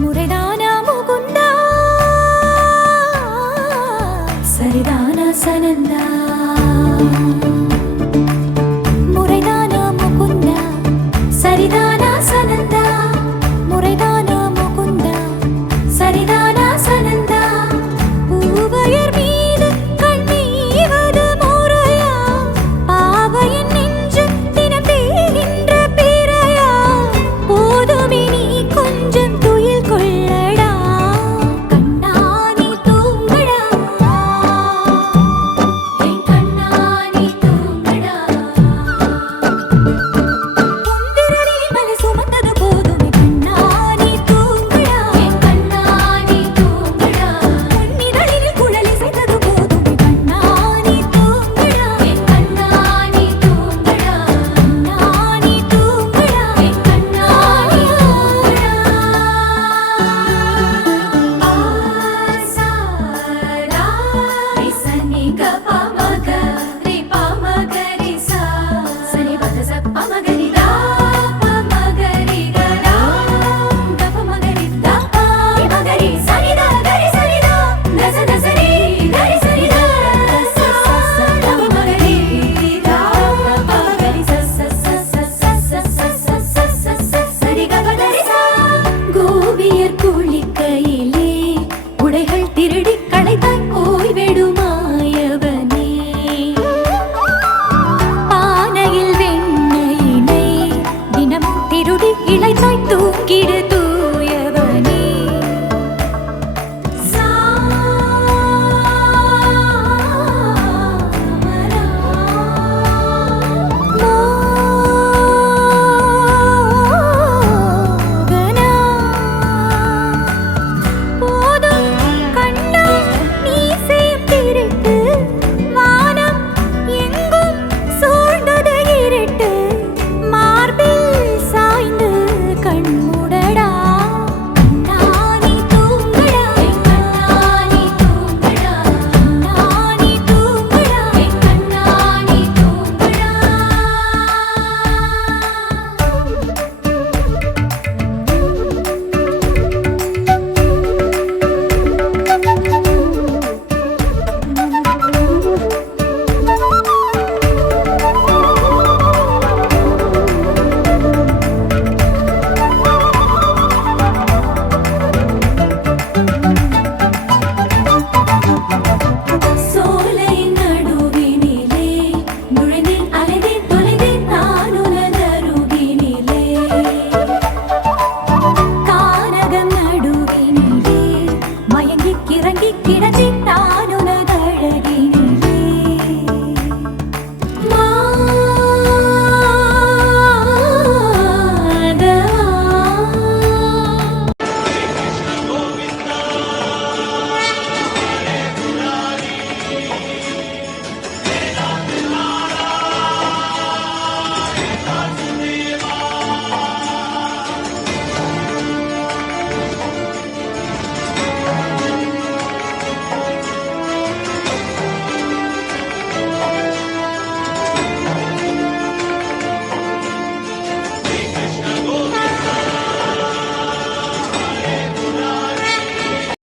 முறைதானா முகுந்தா சரிதானா சனந்தா முறைதானா முகுந்தா சரிதானா சனந்தா முறைதானா முகுந்தா சரிதானா சனந்தா பூவையர் மீது கண்ணீவது முறையா பாவையின் நெஞ்சு தினம் தேகின்ற பிறையா போதுமே நீ கொஞ்சம் துயில் கொள்ளடா கண்ணா நீ தூங்கடா என் கண்ணா நீ தூங்கடா புந்திரனே மலை சுமந்தது போதுமே கண்ணா நீ தூங்கடா என் கண்ணா நீ தூங்கடா உன்னிதழில் குழலி செய்தது போதுமே கண்ணா நீ தூங்கடா என் கண்ணா நீ தூங்கடா கண்ணா நீ தூங்கடா என் கண்ணா நீ தூங்கடா ஆசாரா ரிசனி கபமக ரிபமகரிசா சனி பதச பமகரிதா பமகரிகரா கபமகரிதா பமகரி சனிதா கரி சனிதா நச நசரி கரி சனிதா ச பமகரிதா பமகரி ச சரி கபதரிசா கோபியர் குளிக்கையிலே உடைகள் திருடி களைத்தாய் ஓய்வெடுமாயவனே பானையில் வெண்ணையினை தினமும் திருடி இளைத்தாய் தூக்கிடு தூயவனே போதும் கண்ணா நீ செய்யும் திருட்டு வானம் எங்கும் சூழ்ந்தது இருட்டு மார்பில் சாய்ந்து கண்மூடடா கண்ணா நீ தூங்கடா என் கண்ணா நீ தூங்கடா கண்ணா நீ தூங்கடா என் கண்ணா நீ தூங்கடா சோலையின் நடுவினிலே நுழைந்தேன் அலைந்தேன் தொலைந்தேன் நான் உனதருகினிலே கானகம் நடுவினிலே மயங்கி கிறங்கி கிடந்தேன் நான் உனதழகினிலே மாதவா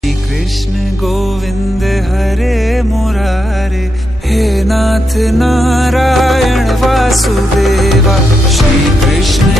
श्री कृष्ण गोविंद हरे मुरारे हे नाथ नारायण वासुदेवा श्री कृष्ण